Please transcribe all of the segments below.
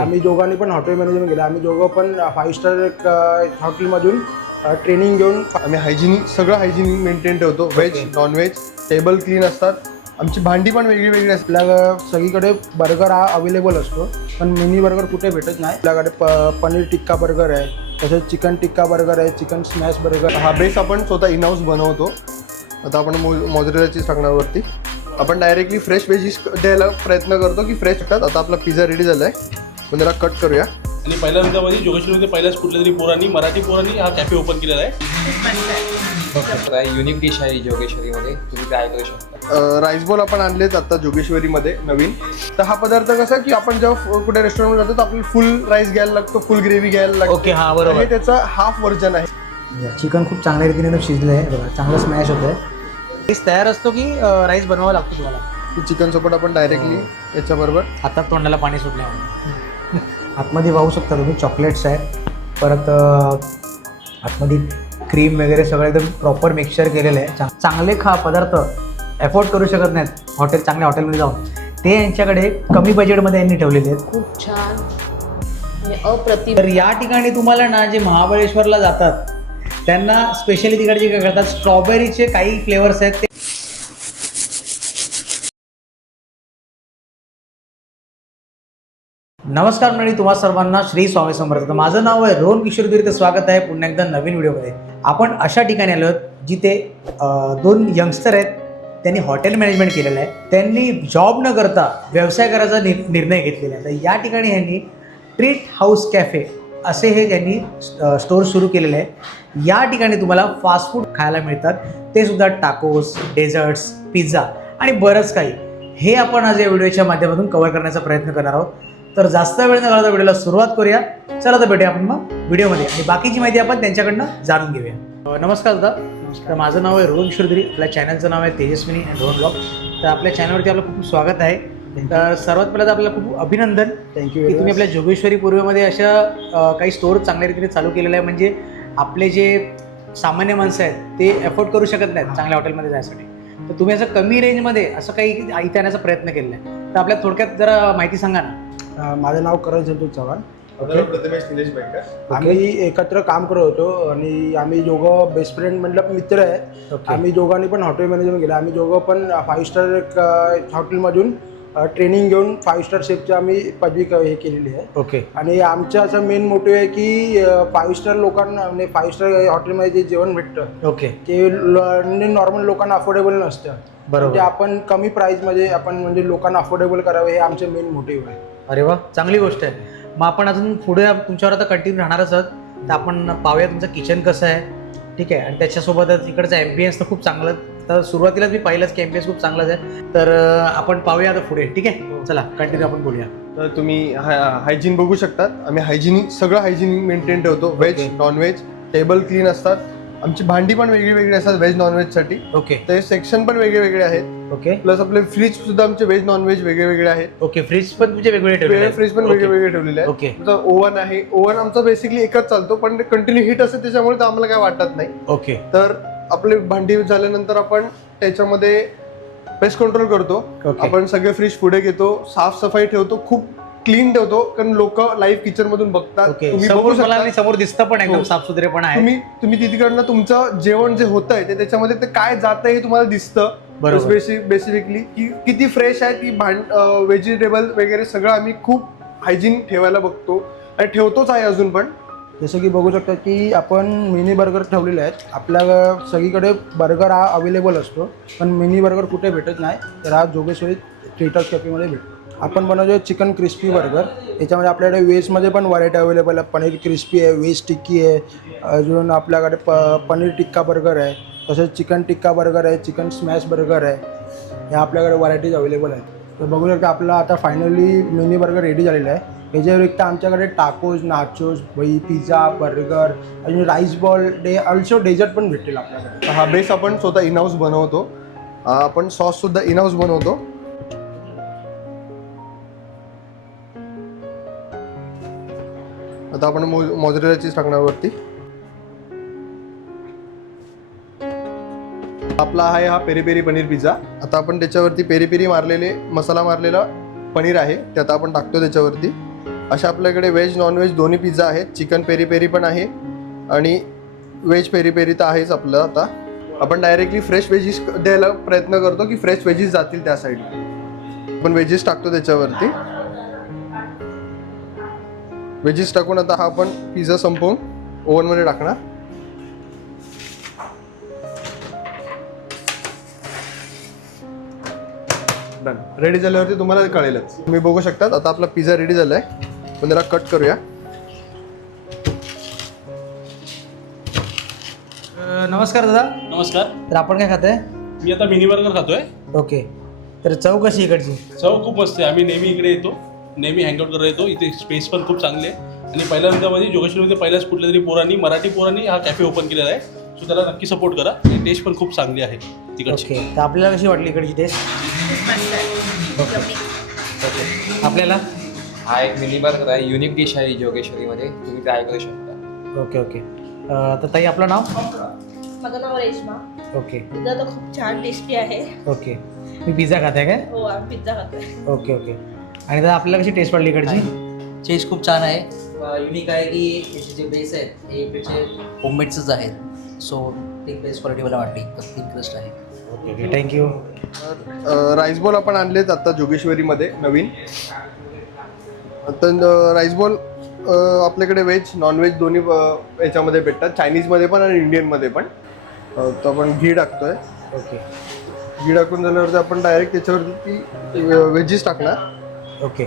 आम्ही दोघांनी पण हॉटेल मॅनेजमेंट केलं. आम्ही दोघं पण 5 स्टार हॉटेलमधून ट्रेनिंग घेऊन आम्ही हायजिनिक सगळं हायजिनिक मेंटेन ठेवतो. व्हेज नॉनव्हेज टेबल क्लीन असतात. आमची भांडी पण वेगळी वेगळी असतात. आपल्या सगळीकडे बर्गर हा अवेलेबल असतो, पण मिनी बर्गर कुठे भेटत नाही. आपल्याकडे पनीर टिक्का बर्गर आहे, तसेच चिकन टिक्का बर्गर आहे, चिकन स्मॅश बर्गर. हा बेस आपण स्वतः इन हाऊस बनवतो. आता आपण मोझरेला चीज टाकणार वरती. आपण डायरेक्टली फ्रेश व्हेजीस द्यायला प्रयत्न करतो की फ्रेश टाकतात. आता आपला पिझ्झा रेडी झाला आहे. आपण त्याला कट करूया. आणि पहिल्यांदा मध्ये जोगेश्वरीमध्ये पहिल्याच कुठल्या तरी पोरांनी मराठी पोरांनी हा कॅफे ओपन केलेला आहे. युनिक डिश आहे जोगेश्वरीमध्ये, तुम्ही ट्राय करू शकता. राईस बॉल आपण आणलेत आता जोगेश्वरीमध्ये नवीन. तर हा पदार्थ कसा की आपण जेव्हा कुठे रेस्टॉरंटमध्ये जातो तर आपल्याला फुल राईस घ्यायला लागतो, फुल ग्रेव्ही घ्यायला लागतो. ओके, हा बरोबर. हे त्याचं हाफ व्हर्जन आहे. चिकन खूप चांगल्या रीतीने शिजलं आहे बघा, चांगलं स्मॅश होतं आहे. राईस तयार असतो की राईस बनवावा लागतो तुम्हाला? चिकन सोबत आपण डायरेक्टली याच्याबरोबर हातात तोंडाला पाणी सुटलं. आतमध्ये पाहू शकता तुम्ही, चॉकलेट्स आहे, परत आतमध्ये क्रीम वगैरे सगळं एकदम प्रॉपर मिक्सचर केलेलं आहे. चांगले पदार्थ अफोर्ड करू शकत नाहीत चांगल्या हॉटेलमध्ये जाऊन, ते यांच्याकडे कमी बजेटमध्ये यांनी ठेवलेले आहेत. खूप छान आणि अप्रतिम. तर या ठिकाणी तुम्हाला ना जे महाबळेश्वरला जातात त्यांना स्पेशली तिकडचे काय करतात, स्ट्रॉबेरीचे काही फ्लेवर्स आहेत ते. नमस्कार मंडळी, तुम्हा सर्वांना श्री स्वामी समर्थ. माझं नाव आहे रोहन किशोर गिरी. तर स्वागत आहे पुन्हा एकदा नवीन व्हिडिओमध्ये. आपण अशा ठिकाणी आलो जिथे दोन यंगस्टर आहेत, त्यांनी हॉटेल मॅनेजमेंट केलेलं आहे. त्यांनी जॉब न करता व्यवसाय करायचा निर्णय घेतलेला आहे. तर या ठिकाणी ह्यांनी ट्रीट हाऊस कॅफे असे हे त्यांनी स्टोअर सुरू केलेलं आहे. या ठिकाणी तुम्हाला फास्ट फूड खायला मिळतात, ते सुद्धा टाकोस, डेझर्ट्स, पिझ्झा आणि बरंच काही. हे आपण आज या व्हिडिओच्या माध्यमातून कव्हर करण्याचा प्रयत्न करणार आहोत. तर जास्त वेळ न घालवता व्हिडिओला सुरुवात करूया. चला तर भेटूया आपण मग व्हिडिओमध्ये आणि बाकीची माहिती आपण त्यांच्याकडनं जाणून घेऊया. नमस्कार दादा. तर माझं नाव आहे रोहन किशोर गिरी. आपल्या चॅनलचं नाव आहे तेजस्विनी अँड रोहन ब्लॉग. तर आपल्या चॅनलवरती आपलं खूप स्वागत आहे. तर सर्वात पहिलं तर आपल्याला खूप अभिनंदन. थँक्यू की तुम्ही आपल्या जोगेश्वरी पूर्वेमध्ये अशा काही स्टोअर चांगल्या रीतीने चालू केलेलं आहे. म्हणजे आपले जे सामान्य माणसं आहेत ते अफोर्ड करू शकत नाहीत चांगल्या हॉटेलमध्ये जायसाठी, तर तुम्ही असं कमी रेंजमध्ये असं काही इथे आणण्याचा प्रयत्न केलेला आहे. तर आपल्याला थोडक्यात जरा माहिती सांगा ना. माझं नाव करण संतोष चव्हाण. प्रथमेश निलेश बेकर. आम्ही एकत्र काम करत होतो आणि आम्ही दोघं बेस्ट फ्रेंड म्हटलं मित्र आहे. आम्ही दोघांनी पण हॉटेल मॅनेजमेंट केलं. आम्ही दोघं पण 5 स्टार हॉटेलमधून ट्रेनिंग घेऊन 5 स्टार शेफची आम्ही पदवी हे केलेली आहे. ओके. आणि आमचं असं मेन मोटिव्ह आहे की 5 स्टार लोकांना म्हणजे 5 स्टार हॉटेलमध्ये जे जेवण भेटतं ओके. ते नॉर्मल लोकांना अफोर्डेबल नसतं. बरोबर. म्हणजे आपण कमी प्राईसमध्ये आपण म्हणजे लोकांना अफोर्डेबल करावे, हे आमचे मेन मोटिव्ह आहे. अरे वा, चांगली गोष्ट आहे. मग आपण अजून पुढे तुमच्यावर आता कंटिन्यू राहणारच आहोत. तर आपण पाहूया तुमचं किचन कसं आहे, ठीक आहे. आणि त्याच्यासोबतच इकडचं ॲम्बियन्स तर खूप चांगलं. तर सुरुवातीलाच मी पाहिलंच की ॲम्बियन्स खूप चांगलाच आहे. तर आपण पाहूया आता पुढे, ठीक आहे. चला कंटिन्यू आपण बोलूया. तर तुम्ही हायजीन बघू शकतात. आम्ही हायजिनिक सगळं हायजिनिक मेंटेन ठेवतो. व्हेज नॉनव्हेज टेबल क्लीन असतात. आमची भांडी पण वेगळी वेगळी असतात व्हेज नॉनव्हेजसाठी. ओके. ते सेक्शन पण वेगळे वेगळे आहेत. ओके. प्लस आपले फ्रीज सुद्धा आमचे व्हेज नॉनव्हेज वेगळे वेगळे आहेत. ओके. फ्रीज पण तुमचे वेगवेगळे ठेवलेले आहेत? फ्रीज पण वेगळे वेगळे ठेवलेले आहेत. ओके. ओव्हन आहे. ओव्हन आमचा बेसिकली एकच चालतो, पण कंटिन्यू हीट असते त्याच्यामुळे तर आम्हाला काय वाटत नाही. ओके. तर आपले भांडी झाल्यानंतर आपण त्याच्यामध्ये पेस्ट कंट्रोल करतो. आपण सगळे फ्रीज पुढे घेतो, साफसफाई ठेवतो, खूप क्लीन ठेवतो, कारण लोक लाईव्ह किचन मधून बघतात. तुम्ही बघू शकता, समोर दिसतं पण एकदम साफसुथरे पण आहे. तुम्ही तिकडनं तुमचं जेवण जे होत आहे त्याच्यामध्ये ते काय जात आहे हे तुम्हाला दिसतं. बेसिकली की किती फ्रेश आहे ती व्हेजिटेबल वगैरे सगळं आम्ही खूप हायजीन ठेवायला बघतो आणि ठेवतोच आहे अजून पण. जसं की बघू शकता की आपण मिनी बर्गर ठेवलेले आहेत. आपल्या सगळीकडे बर्गर हा अवेलेबल असतो, पण मिनी बर्गर कुठे भेटत नाही. तर हा जोगेश्वरी ट्रीट हाऊस कॅफेमध्ये भेटतो. आपण बनवतो चिकन क्रिस्पी बर्गर. याच्यामध्ये आपल्याकडे व्हेजमध्ये पण व्हरायटी अवेलेबल आहे. पनीर क्रिस्पी आहे, व्हेज टिक्की आहे, अजून आपल्याकडे पनीर टिक्का बर्गर आहे, तसेच चिकन टिक्का बर्गर आहे, चिकन स्मॅश बर्गर आहे. ह्या आपल्याकडे व्हरायटीज अवेलेबल आहेत. तर बघू शकता आपला आता फायनली मिनी बर्गर रेडी झालेला आहे. याच्या व्यतिरिक्त आमच्याकडे टाकोज, नाचोस, पिझ्झा, बर्गर आणि राईस बॉल ऑल्सो डेझर्ट पण भेटेल आपल्याकडे. हा बेस आपण स्वतः इन हाऊस बनवतो. आपण सॉस सुद्धा इन हाऊस बनवतो. आता आपण मोझरेला चीज टाकणार वरती. आपला आहे हा पेरी पेरी पनीर पिझ्झा. आता आपण त्याच्यावरती पेरी पेरी मारलेले मसाला मारलेला पनीर आहे ते आता आपण टाकतो त्याच्यावरती. अशा आपल्याकडे व्हेज नॉनव्हेज दोन्ही पिझ्झा आहेत. चिकन पेरी पेरी पण आहे आणि व्हेज पेरी पेरी तर आहेच आपलं. आता आपण डायरेक्टली फ्रेश व्हेजीस द्यायला प्रयत्न करतो की फ्रेश व्हेजीस जातील त्या साईडला. आपण व्हेजीस टाकतो त्याच्यावरती. व्हेजीस टाकून आता हा आपण पिझ्झा संपवून ओव्हनमध्ये टाकणार. डन. रेडी झाल्यावरती तुम्हाला कळेलच. तुम्ही बघू शकता आता आपला पिझ्झा रेडी झाला आहे. पण त्याला कट करूया. नमस्कार दादा. नमस्कार. तर आपण काय खाताय? मी आता मिनी बर्गर खातोय. ओके. तर चव कशी इकडची? चव खूप मस्त आहे. आम्ही नेहमी इकडे येतो, नेहमी हँगआउट करायला येतो. इथे स्पेस पण खूप चांगली आहे. आणि पहिल्यांदा म्हणजे जोगेश्वरीमध्ये पहिल्याच कुठल्या तरी मराठी पोरांनी हा कॅफे ओपन केलेला आहे. सो त्याला नक्की सपोर्ट करा. आणि टेस्ट पण खूप चांगली आहे तिकडची. ओके. तर आपल्याला कशी वाटली इकडची टेस्ट? आपल्याला हा एक मिनी बर्गर आहे, युनिक डिश आहे जोगेश्वरीमध्ये, तुम्ही ट्राय करू शकता. Okay okay. तर ताई आपलं नाव? माझं नाव रेश्मा. ओके पिझ्झा तर खूप छान टेस्टी आहे. ओके. मी पिझ्झा खाताय काय? हो, आम्ही पिझ्झा खातोय. Okay okay. आणि दादा आपल्याला कशी टेस्ट वाटली इकडची? टेस्ट खूप छान आहे. युनिक आहे की याचे जे बेस आहेत हे इकडचे होममेडचंच आहेत. सो ती बेस्ट क्वालिटी मला वाटली, ती इंटरेस्ट आहे. Okay okay. Thank you. Rice ball आपण आणलेत आता जोगेश्वरीमध्ये नवीन. आता राईस बॉल आपल्याकडे व्हेज नॉनव्हेज दोन्ही याच्यामध्ये भेटतात. चायनीजमध्ये पण आणि इंडियनमध्ये पण. तर आपण घी टाकतोय. ओके घी टाकून झाल्यावरती आपण डायरेक्ट त्याच्यावरती व्हेजीस टाकणार. ओके.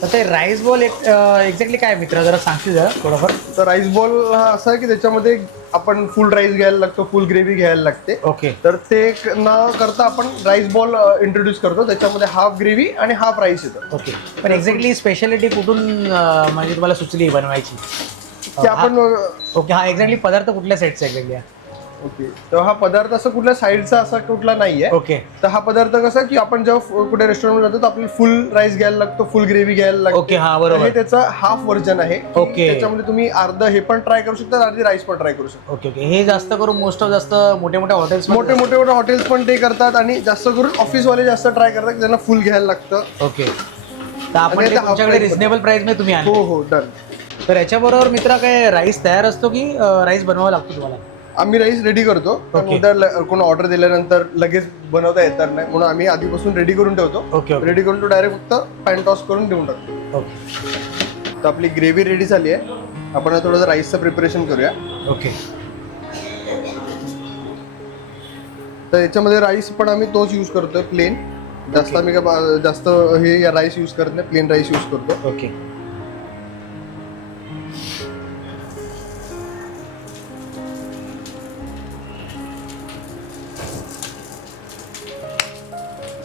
तर ते राईस बॉल एक्झॅक्टली काय मित्र जरा सांगशील जरा थोडंफार? तर राईस बॉल हा असा आहे की त्याच्यामध्ये आपण फुल राईस घ्यायला लागतो, फुल ग्रेव्ही घ्यायला लागते. ओके तर ते न करता आपण राईस बॉल इंट्रोड्यूस करतो. त्याच्यामध्ये हाफ ग्रेव्ही आणि हाफ राईस येतं. ओके. पण एक्झॅक्टली स्पेशालिटी कुठून म्हणजे तुम्हाला सुचली बनवायची? ते आपण ओके. हा एक्झॅक्टली पदार्थ कुठल्या साईडचा एक्झॅक्टली? ओके. तर हा पदार्थ असं कुठल्या साईडचा असा कुठला नाहीये. ओके. तर हा पदार्थ कसा की आपण जेव्हा कुठे रेस्टॉरंटमध्ये जातो तर आपल्याला फुल राईस घ्यायला लागतो, फुल ग्रेव्ही घ्यायला लागतो. ओके. हा बरोबर. हे त्याचं हाफ व्हर्जन आहे. ओके. त्याच्यामध्ये तुम्ही अर्ध हे पण ट्राय करू शकता, अर्धी राईस पण ट्राय करू शकता. Okay okay. हे जास्त करून मोस्ट ऑफ जास्त मोठे मोठे हॉटेल्स मोठे हॉटेल्स पण ते करतात आणि जास्त करून ऑफिसवाले जास्त ट्राय करतात की त्यांना फुल घ्यायला लागतं. ओके. तर आपण आणि ते आता तुमच्याकडे आपण- रिझनेबल प्राइस मध्ये तुम्ही आणले. हो हो डन. तर याच्याबरोबर मित्रा काय राईस तयार असतो की राईस बनवावा लागतो तुम्हाला? आम्ही राईस रेडी करतो. कारण ओके. उद्या कोण ऑर्डर दिल्यानंतर लगेच बनवता येणार नाही म्हणून आम्ही आधीपासून रेडी करून ठेवतो. Okay okay. रेडी करून तो डायरेक्ट फक्त पॅन टॉस करून देऊन टाकतो. ओके तर आपली ग्रेव्ही रेडी झाली आहे. आपण आता थोडंसं राईसचं प्रिपरेशन करूया. ओके. तर याच्यामध्ये राईस पण आम्ही तोच यूज करतोय प्लेन. जास्त आम्ही काय जास्त हे राईस यूज करत नाही, प्लेन राईस यूज करतो. ओके.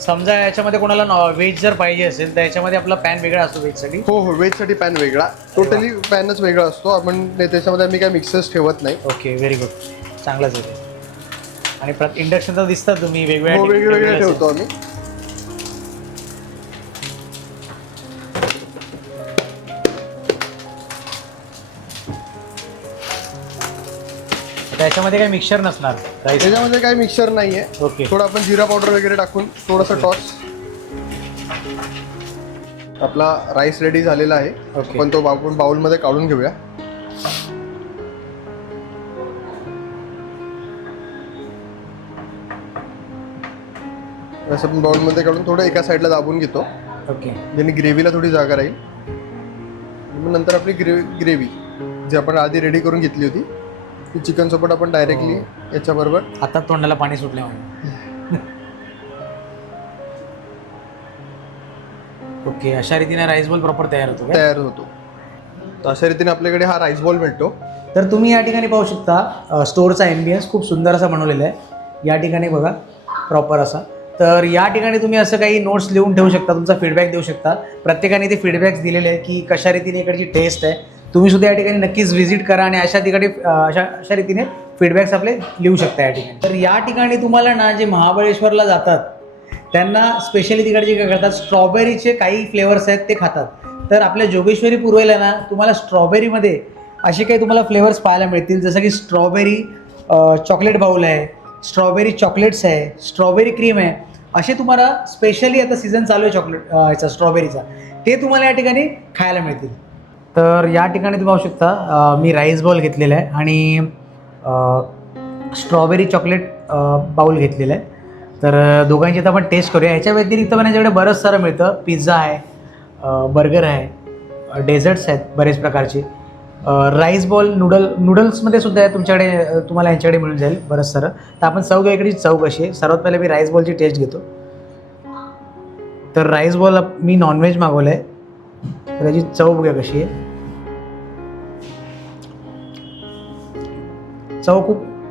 समजा याच्यामध्ये कोणाला व्हेज जर पाहिजे असेल तर याच्यामध्ये आपला पॅन वेगळा असतो व्हेजसाठी? हो हो. व्हेजसाठी पॅन वेगळा, टोटली पॅनच वेगळा असतो. आपण त्याच्यामध्ये आम्ही काय मिक्सर्स ठेवत नाही. ओके. Very good. चांगलाच आहे. आणि इंडक्शन तर दिसतात तुम्ही वेगवेगळ्या हो वेगवेगळे ठेवतो आम्ही. त्याच्यामध्ये काही मिक्सर नसणार राईस? त्याच्यामध्ये काही मिक्सर नाहीये. ओके. थोडं आपण जिरा पावडर वगैरे टाकून थोडंसं टॉस. आपला राईस रेडी झालेला आहे. ओके. आपण तो आपण बाउलमध्ये काढून घेऊया. असं आपण बाउलमध्ये काढून थोडं एका साईडला दाबून घेतो. ओके. ज्याने ग्रेव्हीला थोडी जागा राहील. मग नंतर आपली ग्रेव्ही जी आपण आधी रेडी करून घेतली होती ती चिकन सोबत आपण डायरेक्टली याच्याबरोबर. आता तोंडाला पाणी सुटल्यामुळे. ओके. अशा रीतीने राईस बॉल प्रॉपर तयार होतो काय? तयार होतो. तर अशा रीतीने आपल्याकडे हा राईस बॉल मिळतो. तर तुम्ही या ठिकाणी पाहू शकता स्टोअरचा ॲम्बियन्स खूप सुंदर असा बनवलेला आहे. या ठिकाणी बघा प्रॉपर असा. तर या ठिकाणी तुम्ही असं काही नोट्स लिहून ठेवू शकता, तुमचा फीडबॅक देऊ शकता. प्रत्येकाने ते फीडबॅक्स दिलेले आहे की कशा रीतीने इकडची टेस्ट आहे. तुम्ही सुद्धा या ठिकाणी नक्कीच व्हिजिट करा आणि अशा ठिकाणी अशा रीतीने फीडबॅक्स आपले लिहू शकता या ठिकाणी. तर या ठिकाणी तुम्हाला ना जे महाबळेश्वरला जातात त्यांना स्पेशली तिकडचे काय करतात, स्ट्रॉबेरीचे काही फ्लेवर्स आहेत ते खातात. तर आपल्या जोगेश्वरी पूर्वेला ना तुम्हाला स्ट्रॉबेरीमध्ये असे काही तुम्हाला फ्लेवर्स पाहायला मिळतील, जसं की स्ट्रॉबेरी चॉकलेट बाउल आहे, स्ट्रॉबेरी चॉकलेट्स आहे, स्ट्रॉबेरी क्रीम आहे. असे तुम्हाला स्पेशली आता सीझन चालू आहे चॉकलेट याचा स्ट्रॉबेरीचा, ते तुम्हाला या ठिकाणी खायला मिळतील. तर या ठिकाणी तुम्ही पाहू शकता मी राईस बॉल घेतलेला आहे आणि स्ट्रॉबेरी चॉकलेट बाउल घेतलेला आहे. तर दोघांची आता आपण टेस्ट करूया. ह्याच्या व्यतिरिक्त पण याच्याकडे बरंच सारं मिळतं. पिझ्झा आहे, बर्गर आहे, डेझर्ट्स आहेत बरेच प्रकारचे, राईस बॉल नूडल्समध्ये सुद्धा आहे तुमच्याकडे, तुम्हाला यांच्याकडे मिळून जाईल बरंच सारं. तर आपण चव घ्या, इकडची चव कशी आहे. सर्वात पहिले मी राईस बॉलची टेस्ट घेतो. तर राईस बॉल मी नॉनव्हेज मागवलं आहे, तर त्याची चव बघूया कशी आहे. चव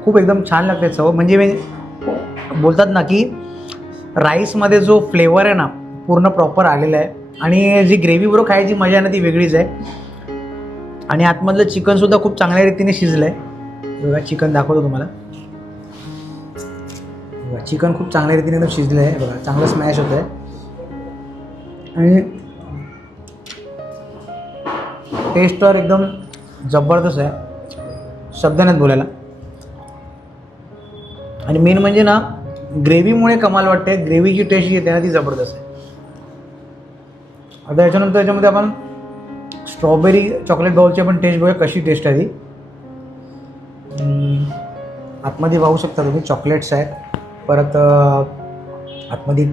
खूप एकदम छान लागते चव. म्हणजे मी बोलतात ना की राईसमध्ये जो फ्लेवर आहे ना पूर्ण प्रॉपर आलेला आहे आणि जी ग्रेव्ही बरोबर खायची मजा आहे ना ती वेगळीच आहे. आणि आतमधलं चिकनसुद्धा खूप चांगल्या रीतीने शिजलं आहे. बघा चिकन दाखवतो तुम्हाला. बघा चिकन खूप चांगल्या रीतीने एकदम शिजलं आहे. बघा चांगलं स्मॅश होतं आहे आणि टेस्टवर एकदम जबरदस्त आहे, शब्द नाहीत बोलायला. आणि मेन म्हणजे ना ग्रेव्हीमुळे कमाल वाटते. ग्रेव्हीची टेस्ट जी येते ना ती जबरदस्त आहे. आता याच्यानंतर याच्यामध्ये आपण स्ट्रॉबेरी चॉकलेट बाउलची आपण टेस्ट बघूया कशी टेस्ट आहे ती. आतमध्ये पाहू शकता तुम्ही चॉकलेट्स आहेत, परत आतमध्ये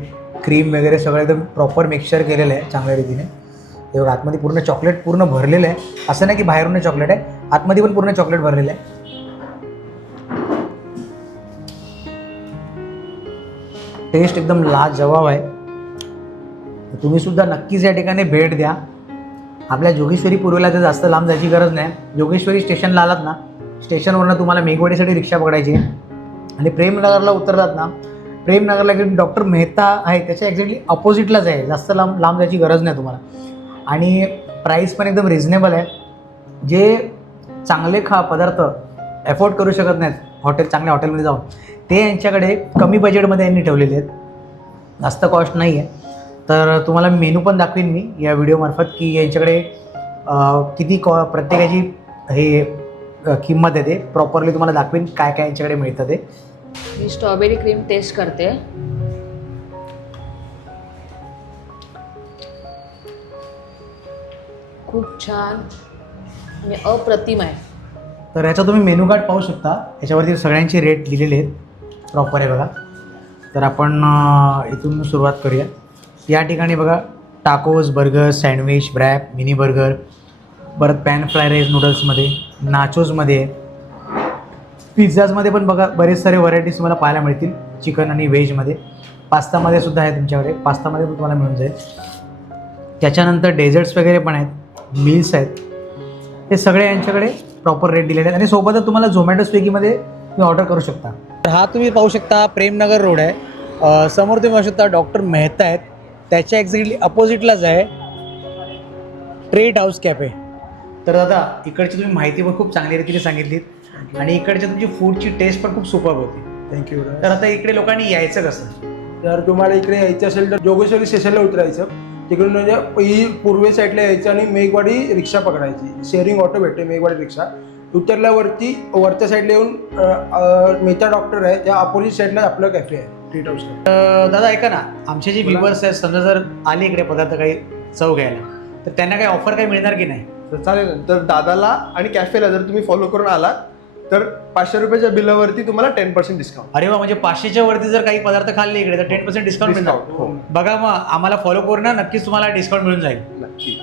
क्रीम वगैरे सगळं एकदम प्रॉपर मिक्सचर केलेलं आहे चांगल्या रीतीने. हे बघा आतमध्ये पूर्ण चॉकलेट पूर्ण भरलेलं आहे. असं नाही की बाहेरून चॉकलेट आहे, आतमध्ये पण पूर्ण चॉकलेट भरलेलं आहे. टेस्ट एकदम लाजवाब आहे. तुम्ही सुद्धा नक्कीच या ठिकाणी भेट द्या. आपल्या जोगेश्वरी पूर्वेला तर जास्त लांब जायची गरज नाही. जोगेश्वरी स्टेशनला आलात ना, स्टेशनवरनं तुम्हाला मेघवाडीसाठी रिक्षा पकडायची आणि प्रेमनगरला उतरलात ना, प्रेमनगरला की डॉक्टर मेहता आहे त्याच्या एक्झॅक्टली अपोजिटलाच आहे. जास्त लांब जायची गरज नाही तुम्हाला. आणि प्राईस पण एकदम रिझनेबल आहे. जे चांगले पदार्थ अफोर्ड करू शकत नाहीत चांगल्या हॉटेलमध्ये जाऊन, ते यांच्याकडे कमी बजेटमध्ये यांनी ठेवलेले आहेत. जास्त कॉस्ट नाही आहे. तर तुम्हाला मेनू पण दाखवीन मी या व्हिडिओमार्फत की यांच्याकडे किती प्रत्येकाची हे किंमत आहे ते प्रॉपरली तुम्हाला दाखवीन काय काय यांच्याकडे मिळतं ते. मी स्ट्रॉबेरी क्रीम टेस्ट करते. खूप छान आणि अप्रतिम आहे. तर ह्याचा तुम्ही मेनू कार्ड पाहू शकता. याच्यावरती सगळ्यांचे रेट लिहिलेले आहेत प्रॉपर आहे बघा. तर आपण इथून सुरुवात करूया. या ठिकाणी बघा tacos, burger, sandwich, wrap, mini burger, परत पॅन फ्राय राईस नूडल्समध्ये, नाचोजमध्ये, पिझ्झाजमध्ये पण बघा बरेच सारे व्हरायटीज तुम्हाला पाहायला मिळतील. चिकन आणि व्हेजमध्ये, पास्तामध्ये सुद्धा आहे तुमच्याकडे, पास्तामध्ये पण तुम्हाला मिळून जाईल. त्याच्यानंतर डेझर्ट्स वगैरे पण आहेत, मील्स आहेत. हे सगळे यांच्याकडे प्रॉपर रेट दिलेले आहेत आणि सोबतच तुम्हाला झोमॅटो स्विगीमध्ये तुम्ही ऑर्डर करू शकता. तर हा तुम्ही पाहू शकता प्रेमनगर रोड आहे. समोर तुम्ही पाहू शकता डॉक्टर मेहता आहेत, त्याच्या एक्झॅक्टली अपोजिटलाच आहे ट्रेड हाऊस कॅफे. तर दादा इकडची तुम्ही माहिती पण खूप चांगल्या रीतीने सांगितलीत आणि इकडच्या तुमची फूडची टेस्ट पण खूप सुपर होती. थँक्यू. तर आता इकडे लोकांनी यायचं कसं? जर तुम्हाला इकडे यायचं असेल तर जोगेश्वरी स्टेशनला उतरायचं. तिकडून म्हणजे ही पूर्वे साईडला यायचं आणि मेघवाडी रिक्षा पकडायची. शेअरिंग ऑटो भेटते मेघवाडी रिक्षा. उतरल्यावरती वरच्या साईडला येऊन मेहता डॉक्टर आहे त्या अपोजिट साईडला आपलं कॅफे आहे ट्रीट हाऊसला. दादा ऐका ना, आमचे जे व्ह्युअर्स आहेत समजा जर आले इकडे पदार्थ काही चव घ्यायला तर त्यांना काही ऑफर काही मिळणार की नाही? तर चालेल ना. तर दादाला आणि कॅफेला जर तुम्ही फॉलो करून आलात तर 500 रुपयाच्या बिलावरती तुम्हाला 10% डिस्काउंट. अरे वा, म्हणजे 500च्या वरती जर काही पदार्थ खाल्ले इकडे तर 10% डिस्काउंट मिळणार. हो. बघा मग आम्हाला फॉलो करून ना नक्कीच तुम्हाला डिस्काउंट मिळून जाईल. नक्की.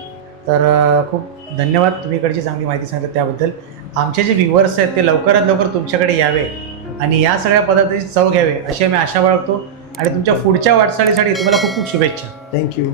तर खूप धन्यवाद तुम्ही इकडची चांगली माहिती सांगितली त्याबद्दल. आमचे जे व्ह्युअर्स आहेत ते लवकरात लवकर तुमच्याकडे यावे आणि या सगळ्या पदार्थाची चव घ्यावे अशी आम्ही आशा बाळगतो आणि तुमच्या पुढच्या वाटचालीसाठी तुम्हाला खूप खूप शुभेच्छा. थँक्यू.